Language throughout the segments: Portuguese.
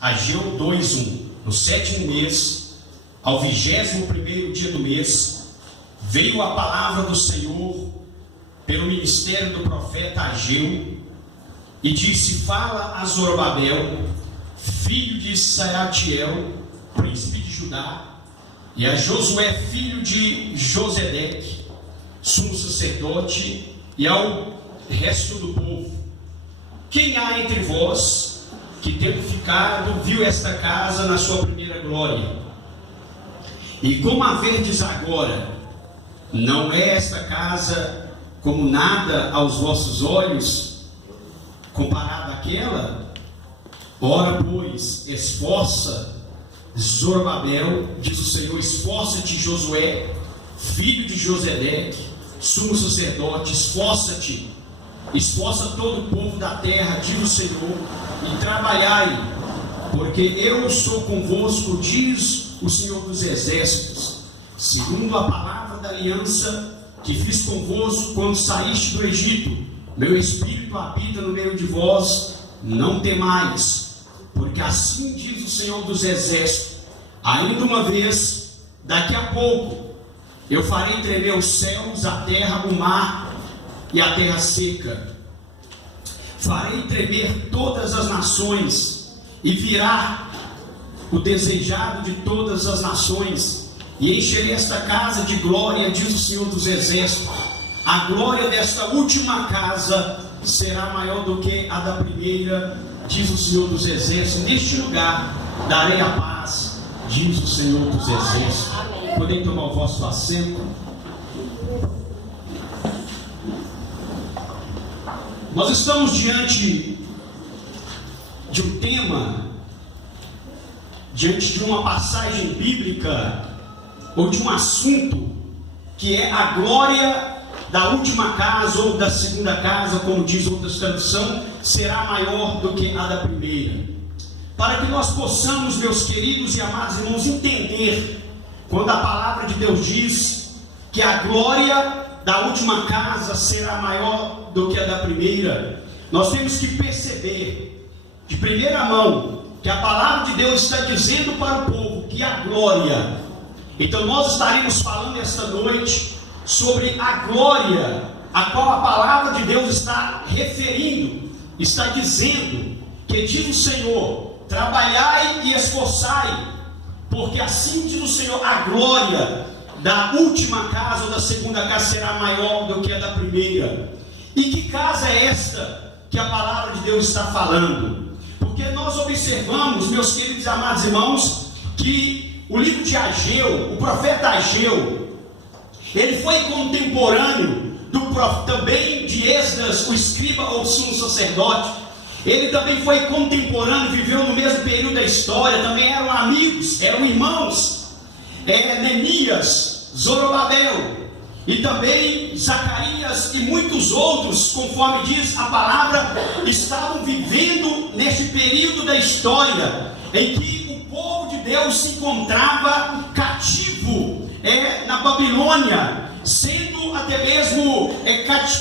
Ageu 2:1. No 7º mês, ao 21º dia do mês, veio a palavra do Senhor pelo ministério do profeta Ageu, e disse: fala a Zorobabel, filho de Salatiel, príncipe de Judá, e a Josué, filho de Josedeque, sumo sacerdote, e ao resto do povo: quem há entre vós que, tendo ficado, viu esta casa na sua primeira glória? E como a verdes agora, não é esta casa como nada aos vossos olhos, comparada àquela? Ora, pois, esforça, Zorobabel, diz o Senhor, esforça-te, Josué, filho de Josedeque, sumo sacerdote, esforça-te, esforça todo o povo da terra, diz o Senhor, e trabalhai, porque eu sou convosco, diz o Senhor dos exércitos, segundo a palavra da aliança que fiz convosco quando saíste do Egito. Meu espírito habita no meio de vós, não temais, porque assim diz o Senhor dos exércitos: ainda uma vez, daqui a pouco, eu farei tremer os céus, a terra, o mar e a terra seca. Farei tremer todas as nações, e virá o desejado de todas as nações, e encherei esta casa de glória, diz o Senhor dos exércitos. A glória desta última casa será maior do que a da primeira, diz o Senhor dos exércitos. Neste lugar darei a paz, diz o Senhor dos exércitos. Podem tomar o vosso assento. Nós estamos diante de um tema, diante de uma passagem bíblica, ou de um assunto, que é a glória da última casa, ou da segunda casa, como diz outra tradução, será maior do que a da primeira. Para que nós possamos, meus queridos e amados irmãos, entender, quando a palavra de Deus diz que a glória da última casa será maior do que a da primeira, nós temos que perceber, de primeira mão, que a palavra de Deus está dizendo para o povo que a glória. Então nós estaremos falando esta noite sobre a glória a qual a palavra de Deus está referindo, está dizendo que diz o Senhor: trabalhai e esforçai, porque assim diz o Senhor, a glória da última casa ou da segunda casa será maior do que a da primeira. E que casa é esta que a palavra de Deus está falando? Porque nós observamos, meus queridos e amados irmãos, que o livro de Ageu, o profeta Ageu, ele foi contemporâneo também de Esdras, o escriba ou sumo sacerdote. Ele também foi contemporâneo, viveu no mesmo período da história, também eram amigos, eram irmãos. Neemias, Zorobabel e também Zacarias e muitos outros, conforme diz a palavra, estavam vivendo neste período da história em que o povo de Deus se encontrava cativo na Babilônia, sendo até mesmo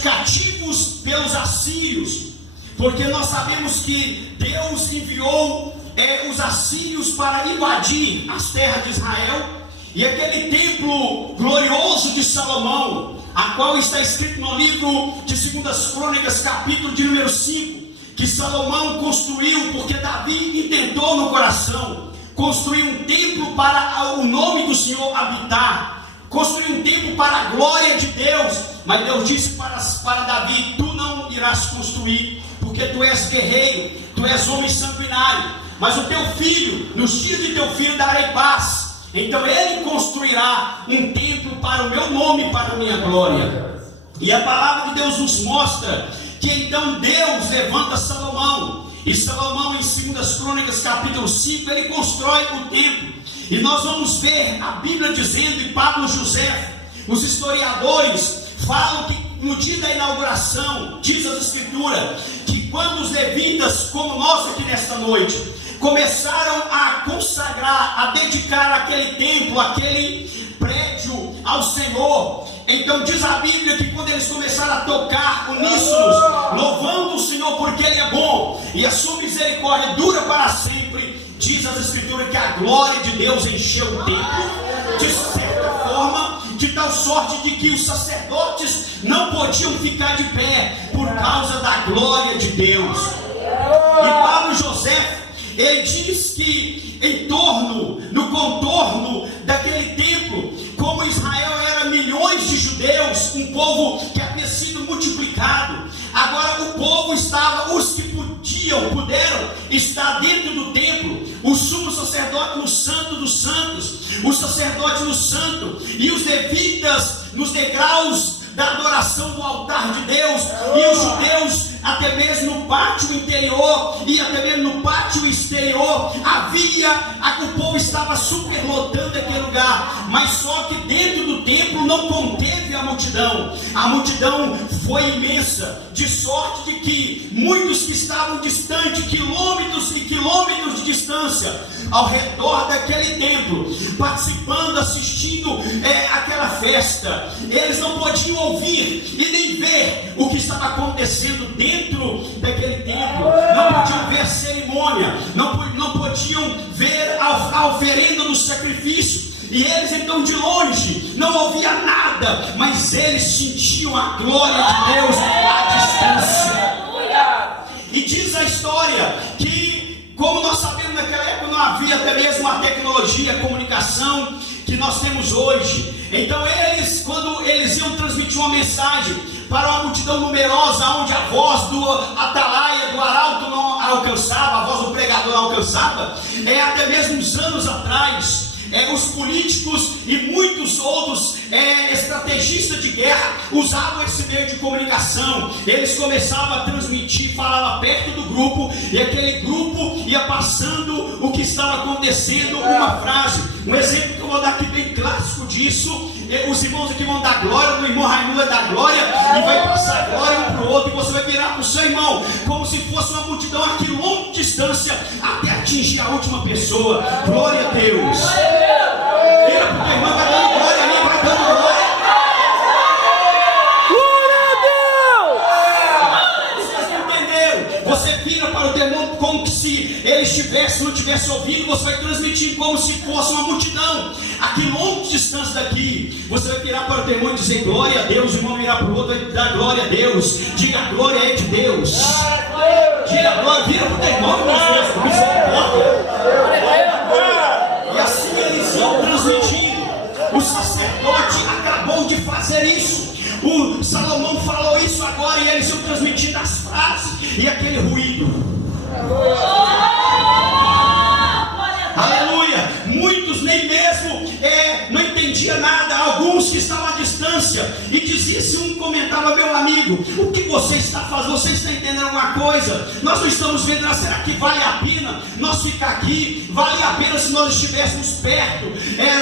cativos pelos assírios, porque nós sabemos que Deus enviou os assírios para invadir as terras de Israel. E aquele templo glorioso de Salomão, a qual está escrito no livro de 2 Crônicas, capítulo de número 5, que Salomão construiu, porque Davi intentou no coração construir um templo para o nome do Senhor habitar, construir um templo para a glória de Deus. Mas Deus disse para Davi: tu não irás construir, porque tu és guerreiro, tu és homem sanguinário, mas o teu filho, nos dias de teu filho darei paz. Então ele construirá um templo para o meu nome, para a minha glória. E a palavra de Deus nos mostra que então Deus levanta Salomão. E Salomão, em 2 Crônicas capítulo 5, ele constrói o templo. E nós vamos ver a Bíblia dizendo, e Pablo José, os historiadores falam que no dia da inauguração, diz a Escritura, que quando os levitas, como nós aqui nesta noite, começaram a consagrar, a dedicar aquele templo, aquele prédio ao Senhor, então diz a Bíblia que quando eles começaram a tocar uníssonos, louvando o Senhor porque Ele é bom e a sua misericórdia dura para sempre, glória de Deus encheu o templo, de certa forma, de tal sorte de que os sacerdotes não podiam ficar de pé por causa da glória de Deus. E Pablo José, ele diz que no contorno daquele templo, como Israel era milhões de judeus, um povo que havia sido multiplicado, agora o povo estava, os que puderam estar dentro do templo, o sumo sacerdote no santo dos santos, os sacerdotes no santo, e os levitas nos degraus da adoração do altar de Deus, e os judeus até mesmo no pátio interior e até mesmo no pátio exterior, o povo estava superlotando aquele lugar, mas só que dentro do templo não conteve a multidão foi imensa, de sorte de que muitos que estavam distantes, quilômetros e quilômetros de distância, ao redor daquele templo, participando, assistindo aquela festa, eles não podiam ouvir e nem ver o que estava acontecendo dentro daquele templo, não podiam ver a cerimônia, não podiam ver a oferenda do sacrifício, e eles então de longe não ouviam nada, mas eles sentiam a glória de Deus à distância. E diz a história que, como nós sabemos, naquela época não havia até mesmo a tecnologia, a comunicação que nós temos hoje. Então eles, quando eles iam transmitir uma mensagem para uma multidão numerosa, onde a voz do atalaia, do arauto não alcançava, a voz do pregador não alcançava, até mesmo uns anos atrás, os políticos e muitos outros estrategistas de guerra usavam esse meio de comunicação. Eles começavam a transmitir, falavam perto do grupo, e aquele grupo ia passando o que estava acontecendo, uma frase. Um exemplo que eu vou dar aqui bem clássico disso, os irmãos aqui vão dar glória, o irmão Raimundo vai dar glória, e vai passar glória um para o outro, e você vai virar para o seu irmão, como se fosse uma multidão a quilômetros de distância, até atingir a última pessoa. Glória a Deus. Vira para o teu irmão, vai dando glória a mim, vai dando glória. Você vira para o teu irmão como se ele não estivesse ouvindo, você vai transmitir como se fosse uma multidão a quilômetros de distância daqui. Você vai virar para o teu irmão e dizer glória a Deus, o irmão virar para o outro e dar glória a Deus. Diga a glória é de Deus. Diga a glória, vira para o teu irmão e e assim eles vão transmitindo. O sacerdote acabou de fazer isso. O Salomão falou isso agora, e eles iam transmitindo as frases e aquele ruído. Aleluia! Muitos nem mesmo não entendiam nada. Alguns que estavam à distância e diziam, se um comentava, meu amigo, o que você está fazendo? Você está entendendo alguma coisa? Nós não estamos vendo nada. Será que vale a pena nós ficar aqui? Vale a pena se nós estivéssemos perto,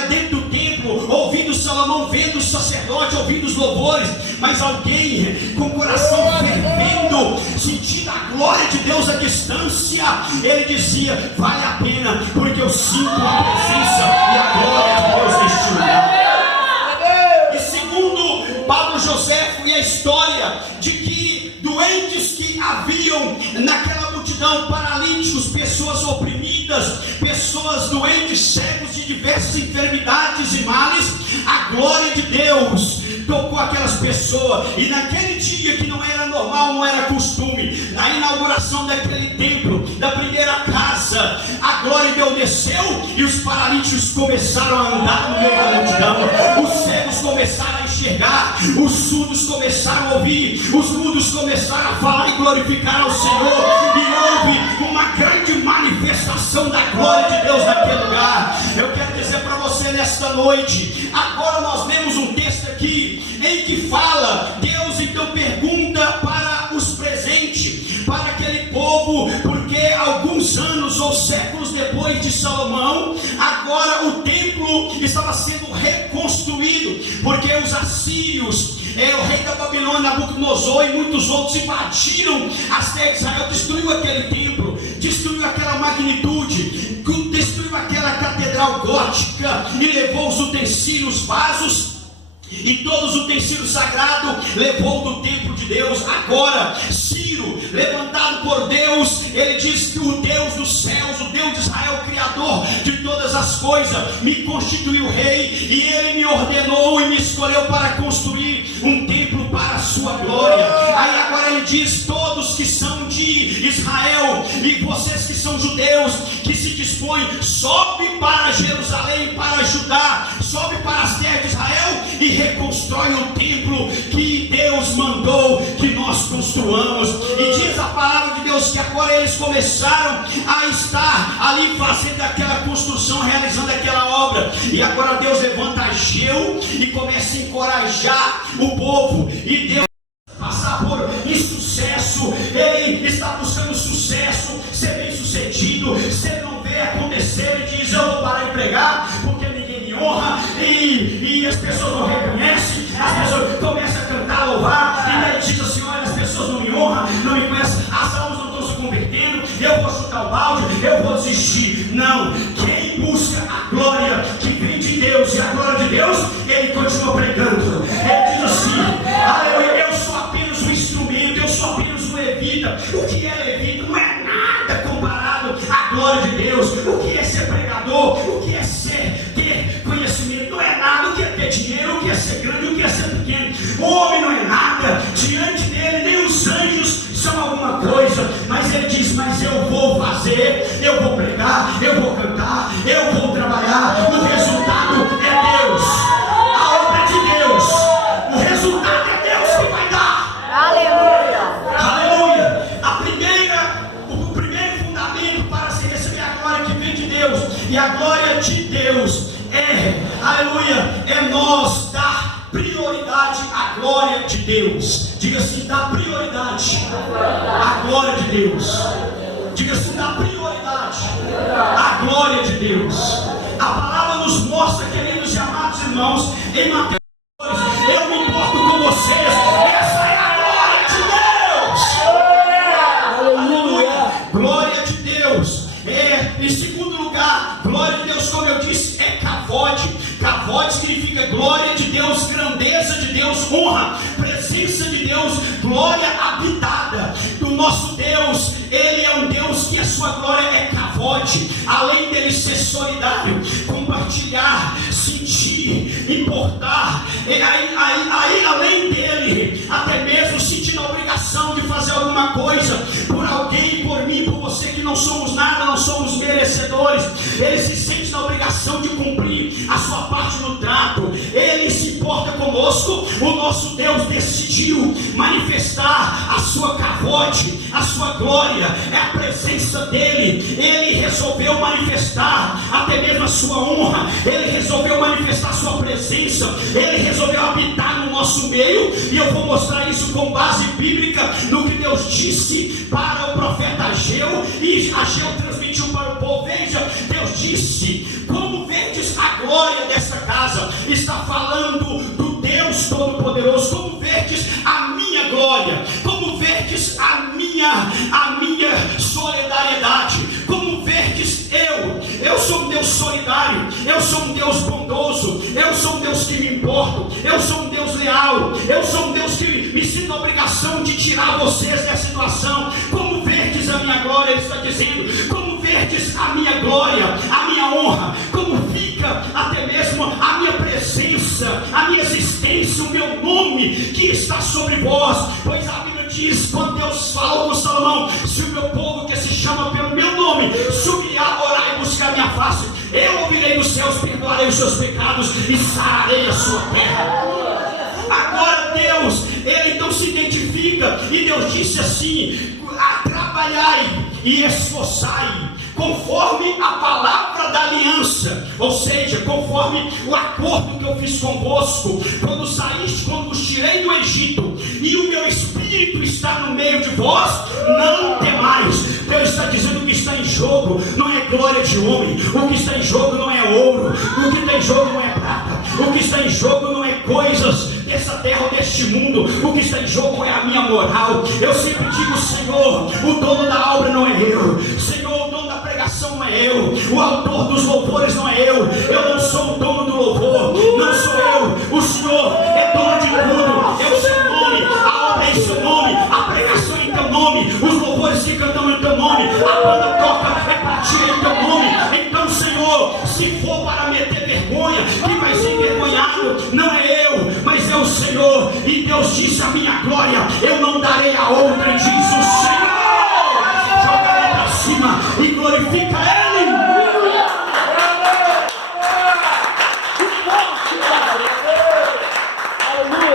dentro do templo, ouvindo Salomão, vendo o sacerdote, ouvindo os louvores, mas alguém com o coração fervendo, sentindo a glória de Deus à distância, ele dizia, vale a pena, porque eu sinto a presença e a glória de Deus neste lugar. E segundo Pablo José, e a história de que doentes que haviam naquela multidão, paralíticos, pessoas oprimidas, pessoas doentes, cegos de diversas enfermidades e males, a glória de Deus tocou aquelas pessoas. E naquele dia que não era normal, não era costume, na inauguração daquele templo, da primeira casa, a glória de Deus desceu e os paralíticos começaram a andar no meio da multidão, os cegos começaram a enxergar, os surdos começaram a ouvir, os mudos começaram a falar e glorificar ao Senhor, e houve uma grande manifestação da glória de Deus naquele lugar. Eu quero dizer para você nesta noite, agora nós vemos um texto aqui em que fala, Deus então pergunta para os presentes, para aquele povo, porque alguns anos ou séculos depois de Salomão, agora o templo estava sendo reconstruído, porque os assírios, o rei da Babilônia, Nabucodonosor, e muitos outros invadiram as terras de Israel, destruiu aquele templo, destruiu aquela magnitude, destruiu aquela catedral gótica, e levou os utensílios, vasos, e todos os utensílios sagrados levou do templo de Deus. Agora Ciro, levantado por Deus, ele diz que o Deus dos céus, o Deus de Israel, o Criador Criador de todas as coisas, me constituiu rei, e Ele me ordenou e me escolheu para construir um templo para a sua glória. Aí agora Ele diz: todos que são de Israel e vocês que são judeus, que se dispõem, sobe para Jerusalém, para Judá, sobe para as terras de Israel e reconstrói o templo que Deus mandou que nós construamos. E diz a palavra de Deus que agora eles começaram a estar ali fazendo aquela construção, realizando aquela obra. E agora Deus levanta Ageu e começa a encorajar o povo. E Deus passar por insucesso, ele está buscando sucesso, ser bem sucedido. Se ele não vê acontecer, ele diz: eu vou parar de pregar porque ninguém me honra, e as pessoas não reconhecem, as pessoas começam a cantar, louvar, e daí diz assim: olha, as pessoas não me honram, não me conhecem, as almas não estão se convertendo, eu vou chutar o balde, eu vou desistir. Não, quem busca a glória que vem de Deus, e a glória de Deus, ele continua pregando. Ele diz assim: aleluia, eu sou apenas um instrumento, eu sou apenas um levita. O que é levita não é nada comparado à glória de Deus. O que é ser pregador, o que é ter conhecimento, não é nada. O que é ter dinheiro, o que é ser grande, o que é ser pequeno. O homem não é nada diante dele, nem os anjos são alguma coisa. Mas ele diz: mas eu vou fazer, eu vou pregar, eu vou cantar, eu vou trabalhar. O resultado é Deus, a obra de Deus, o resultado é Deus que vai dar. Aleluia! Aleluia! O primeiro fundamento para se receber a glória que vem de Deus, e a glória de Deus aleluia, é nós dar prioridade à glória de Deus. Diga assim: dá prioridade à glória de Deus. Diga assim: dá prioridade à glória de Deus. A palavra nos mostra, queridos e amados irmãos, em Mateus: eu me importo com vocês. Essa é a glória de Deus. Aleluia. Glória de Deus. Em segundo lugar, glória de Deus, como eu disse, é cavode. Cavode significa glória de Deus, grandeza de Deus, honra, presença de Deus, glória habitada do nosso Deus. Ele é um Deus que a sua glória é cavode. Além dele ser solidário, compartilhar, sentir, importar, aí além dele, até mesmo sentir a obrigação de fazer alguma coisa por alguém, por mim, por você, que não somos nada, não somos merecedores. Ele se sente na obrigação de cumprir a sua parte no trato. Ele se importa conosco. O nosso Deus decidiu manifestar a sua cavode, a sua glória, é a presença dele. Ele resolveu manifestar até mesmo a sua honra. Ele resolveu manifestar a sua presença. Ele resolveu habitar no nosso meio. E eu vou mostrar isso com base bíblica no que Deus disse para o profeta Ageu, e Ageu transmitiu para o povo. Veja, Deus disse: como vedes a glória dessa casa, está falando do Deus Todo-Poderoso. Como vedes a minha glória, como vedes a minha solidariedade, como vedes eu sou um Deus solidário, eu sou um Deus bondoso, eu sou um Deus que me importo, eu sou um Deus leal, eu sou um Deus que me sinto a obrigação de tirar vocês dessa situação. Como vedes a minha glória, ele está dizendo, como vedes a minha glória, a minha honra, como fica até mesmo a minha presença, a minha existência, o meu nome que está sobre vós. Pois a Bíblia diz, quando Deus falou com Salomão: se o meu povo que se chama pelo meu nome se humilhar, orar e buscar minha face, eu ouvirei dos céus, perdoarei os seus pecados e sararei a sua terra. Agora Deus, ele então se identifica, e Deus disse assim: trabalhai e esforçai conforme a palavra da aliança, ou seja, conforme o acordo que eu fiz convosco quando saíste, quando os tirei do Egito, e o meu espírito está no meio de vós. Não temais. Deus está dizendo: o que está em jogo não é glória de homem, o que está em jogo não é ouro, o que está em jogo não é prata, o que está em jogo não é coisas dessa terra ou deste mundo. O que está em jogo é a minha moral. Eu sempre digo: Senhor, o dono da obra não é eu, Senhor, o dono da pregação não é eu, o autor dos louvores não é eu não sou o dono do louvor, não sou eu. O Senhor é dono de tudo. É o seu nome, a obra é em seu nome, a pregação é em teu nome, os louvores que cantamos em teu nome, a banda toca é para ti em teu nome. Então, Deus disse: a minha glória eu não darei a outra, diz o Senhor. Joga a mão para cima e glorifica Ele.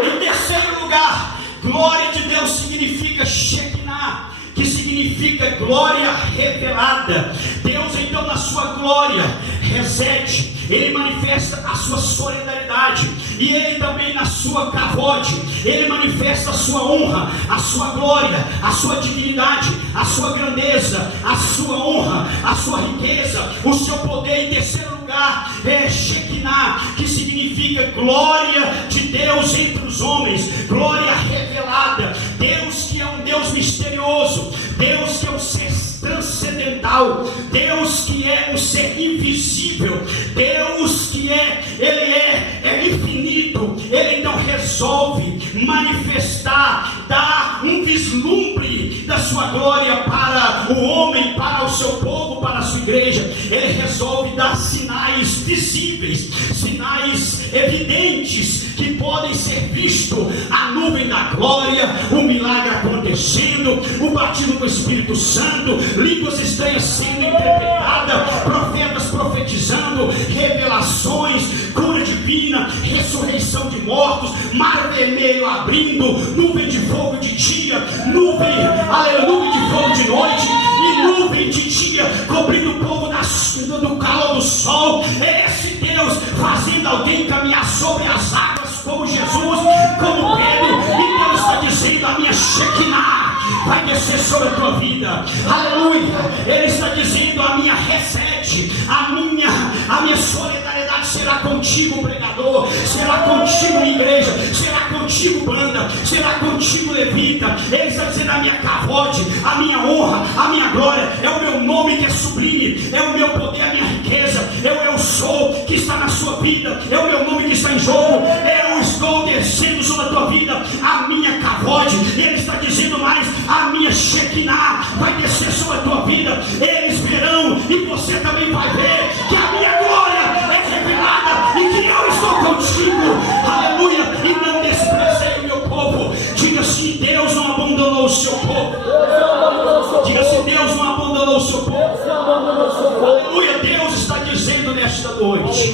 Em terceiro lugar, glória de Deus significa Shekinah, que significa glória revelada. Deus, então, na sua glória reside, Ele manifesta a sua solidariedade, e Ele também na sua kavod, Ele manifesta a sua honra, a sua glória, a sua dignidade, a sua grandeza, a sua honra, a sua riqueza, o seu poder. Em terceiro lugar, é Shekinah, que significa glória de Deus entre os homens, glória revelada. Deus que é um Deus misterioso, Deus que é um ser transcendental, Deus que é um ser invisível, Deus que Ele é infinito. Ele então resolve manifestar, dar um vislumbre da sua glória para o homem, para o seu povo, para a sua igreja. Ele resolve dar sinais visíveis, sinais evidentes que podem ser vistos: a nuvem da glória, o milagre acontecendo, o batismo com o Espírito Santo, línguas estranhas sendo interpretadas, profetas profetizando, revelações, cura divina, ressurreição de mortos, mar vermelho abrindo, nuvem de fogo de dia, nuvem, aleluia, de fogo de noite, e nuvem de dia cobrindo o povo do calor do sol. É esse Deus fazendo alguém caminhar sobre as águas, como Jesus, como Pedro. E Deus está dizendo: a minha Shekinah vai descer sobre a tua vida, aleluia. Ele está dizendo: a minha resete, a minha solidariedade será contigo, pregador, será contigo, igreja, será contigo, banda, será contigo, levita. Ele está dizendo: a minha kavod, a minha honra, a minha glória, é o meu nome que é sublime, é o meu poder, a minha riqueza, é o eu sou que está na sua vida, é o meu nome que está em jogo. Eu estou descendo sobre a tua vida, a minha kavod. Ele está dizendo mais: a minha Shekinah vai descer sobre a tua vida. Eles verão, e você também vai ver, que a minha glória é revelada e que eu estou contigo, aleluia. E não desprezei o meu povo. Diga assim: Deus não abandonou o seu povo. Diga assim: Deus não abandonou o seu povo. Aleluia. Deus está dizendo nesta noite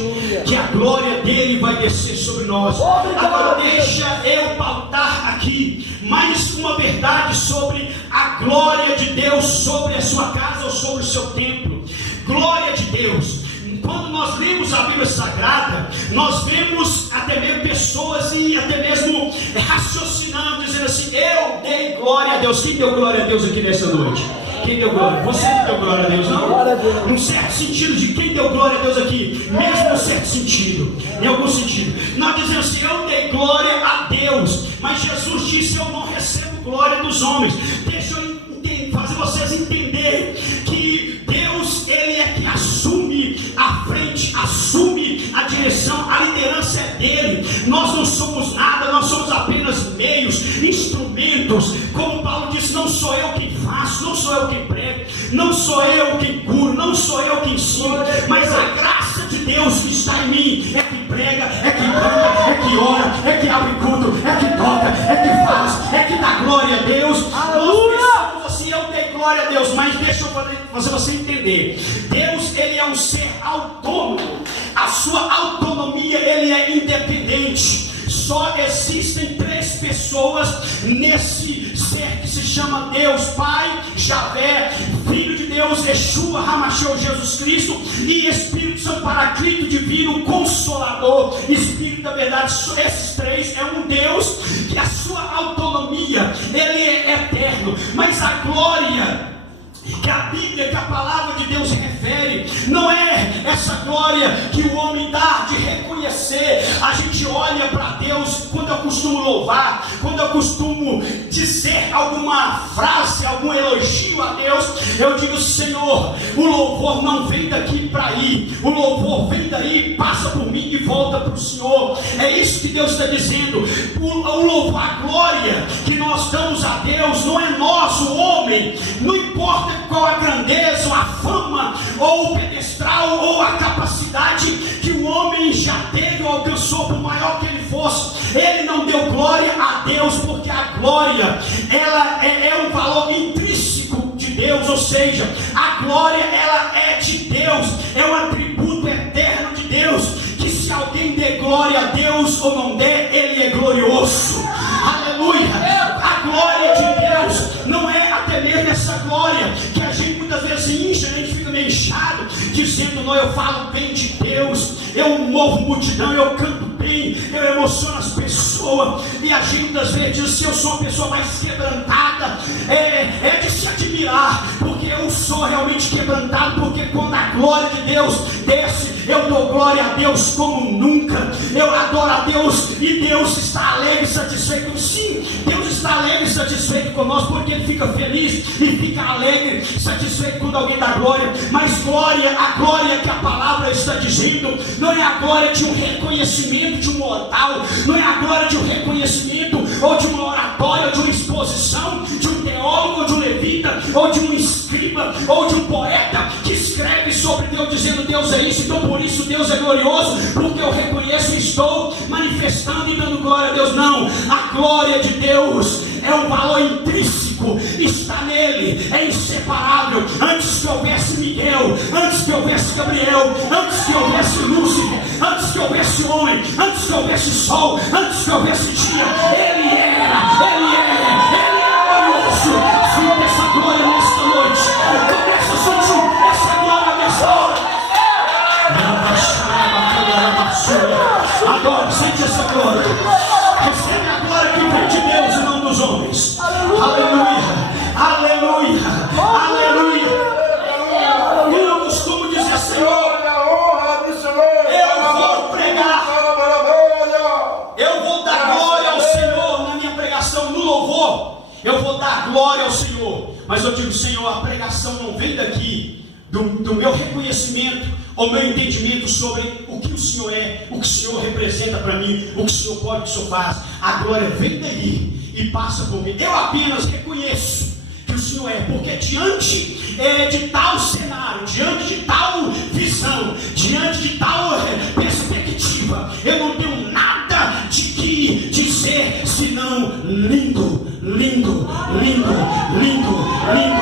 que a glória dele vai descer sobre nós. Agora deixa eu pautar aqui mais uma verdade sobre a glória de Deus sobre a sua casa ou sobre o seu templo. Glória de Deus. Quando nós lemos a Bíblia Sagrada, nós vemos até mesmo pessoas e até mesmo raciocinando, dizendo assim: eu dei glória a Deus. Quem deu glória a Deus aqui nessa noite? Quem deu glória? Você não deu glória a Deus, não? Num certo sentido, de quem deu glória a Deus aqui? Mesmo num certo sentido, em algum sentido. Nós dizemos assim: eu dei glória a Deus, mas Jesus disse: eu não recebo glória dos homens. Deixa eu fazer vocês entenderem que Deus, Ele é que assume a frente, assume a direção, a liderança é dele. Nós não somos nada, nós somos apenas meios, instrumentos. Como Paulo disse: não sou eu quem faço, não sou eu quem prego, não sou eu quem curo, não sou eu quem ensino, mas a graça de Deus que está em mim é que prega, é que canta, é que ora, é que abre culto, é que toca, é que faz, é que dá glória a Deus. Nós pensamos assim: eu dei glória a Deus, mas deixa eu fazer você entender. Deus, Ele é um ser autônomo. A sua autonomia, Ele é independente. Só existem três pessoas nesse ser que se chama Deus: Pai, Javé, Filho de Deus, Yeshua HaMashiach, Jesus Cristo, e Espírito Santo Paraclito Divino, Consolador, Espírito da verdade. Esses três é um Deus que a sua autonomia, Ele é eterno, mas a glória que a Bíblia, que a palavra de Deus refere, não é essa glória que o homem dá de reconhecer. A gente olha para Deus, quando eu costumo louvar, quando eu costumo dizer alguma frase, algum elogio a Deus, eu digo: Senhor, o louvor não vem daqui para aí, o louvor vem daí, passa por mim e volta para o Senhor. É isso que Deus está dizendo. O louvor, a glória que nós damos a Deus, não é nosso, o homem. Não importa qual a grandeza, ou a fama, ou o pedestral, ou a capacidade que o o homem já teve ou alcançou, por maior que ele fosse, ele não deu glória a Deus, porque a glória, ela é um valor intrínseco de Deus, ou seja, a glória, ela é de Deus, é um atributo eterno de Deus, que se alguém der glória a Deus ou não der, ele é glorioso. Aleluia! A glória de Deus não é até mesmo essa glória que a gente muitas vezes incha, a gente fica meio inchado, dizendo, não, eu falo bem de Deus, eu movo multidão, eu canto bem, eu emociono as pessoas, e a gente muitas vezes diz, se eu sou uma pessoa mais quebrantada, é de se admirar, porque eu sou realmente quebrantado, porque quando a glória de Deus desce, eu dou glória a Deus como nunca, eu adoro a Deus, e Deus está alegre e satisfeito. Sim, Deus está alegre e satisfeito conosco, porque Ele fica feliz e fica alegre, satisfeito quando alguém dá glória. Mas glória, a glória que a palavra está dizendo, não é a glória de um reconhecimento de um mortal, não é a glória de um reconhecimento ou de uma oratória, ou de uma exposição de um teólogo, ou de um levita, ou de um escriba, ou de um poeta que escreve sobre Deus dizendo, Deus é isso, então por isso Deus é glorioso, porque eu reconheço e estou manifestando e dando glória a Deus. Não, a glória de Deus é um valor intrínseco, está nele, é inseparável. Antes que houvesse Miguel, antes que houvesse Gabriel, antes que houvesse Lúcifer, antes que houvesse homem, antes que houvesse sol, antes que houvesse dia, ele é glorioso. Sinta essa glória nesta noite, começa a sentir essa glória nesta hora. Agora, sente essa glória, recebe a glória que vem de Deus e não dos homens. Aleluia, aleluia, aleluia. E eu costumo dizer, Senhor, eu vou pregar, eu vou dar glória ao Senhor na minha pregação, no louvor, eu vou dar glória ao Senhor. Mas eu digo, Senhor, a pregação não vem daqui, do meu reconhecimento, ou meu entendimento sobre o que o Senhor é, o que o Senhor representa para mim, o que o Senhor pode, o que o Senhor faz. A glória vem daí e passa por mim. Eu apenas reconheço que o Senhor é, porque diante de tal cenário, diante de tal visão, diante de tal perspectiva, eu não tenho nada de que dizer senão lindo, lindo, lindo, lindo, lindo.